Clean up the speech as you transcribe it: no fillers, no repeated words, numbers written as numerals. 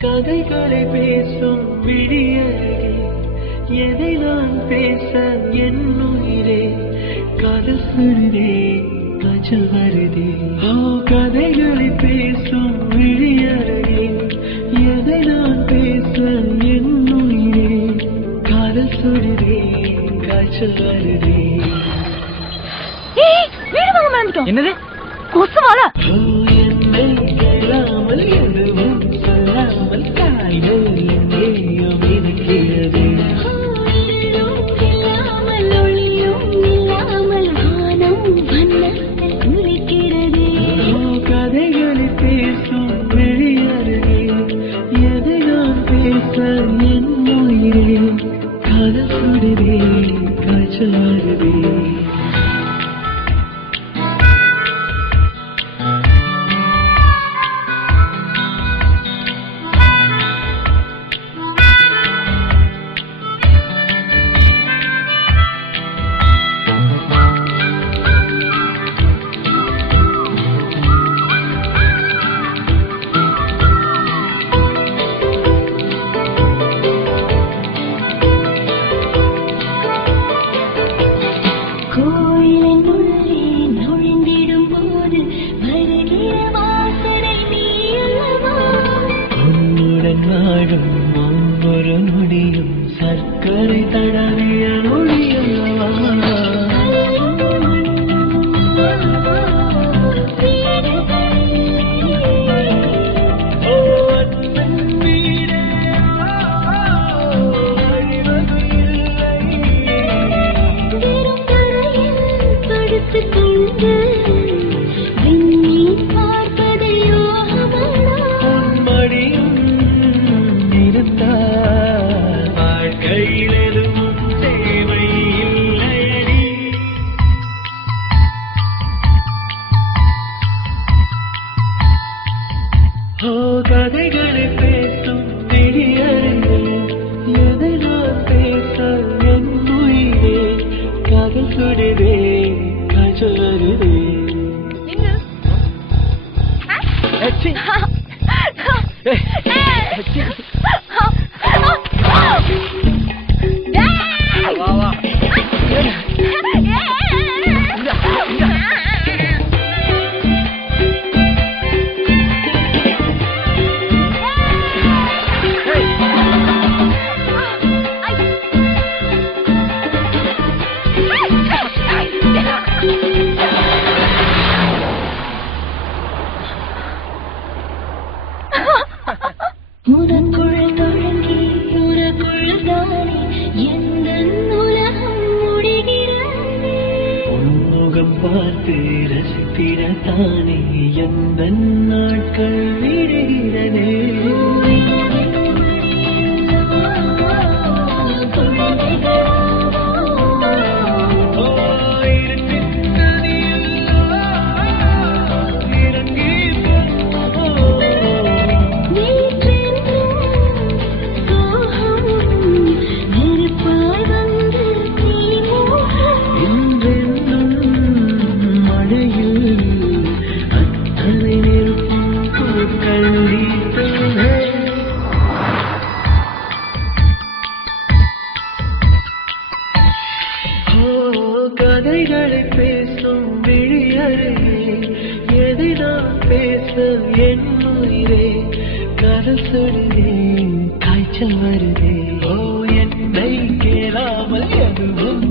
கதைகளை பேசும் விழியரே, எதை நான் பேச என் உயிரே, காதல் சுடுதே காய்ச்சல் வருதே. கதைகளை பேசும் விழியரே, எதை நான் பேச என் உயிரே, காதல் சுடுதே காய்ச்சல் வருதே. என்னது கொசு வாழ என்னை கேளாமல் எதுவும் சொல்லாமல் காய்கள் எங்கேயும் இருக்கிறது. கதைகளை பேசும் விழியருகே, எதை நான் பேச என் உயிரே, காதல் சுடுதே காய்ச்சல் வருதே. ஒவ்வொரு நொடியும் சர்க்கரை தடவிய நொடியல்லவா. கதைகளை பேசும் விழியரே, எதை நான் பேச என் உயிரே, காதல் சுடுதே காய்ச்சல் வருதே. உனக்குள் தொடங்கி உனக்குள் தானே எந்த உலகம் முடிகிறது. உன்முகம் பார்த்து ரசித்திடத்தானே எந்த நாட்கள் விடுகிறதே. கதைகளை பேசும் விழியரே, எதை நான் பேச என் உயிரே, காதல் சுடுதே காய்ச்சல் வருதே. என்னை கேளாமல் எதுவும்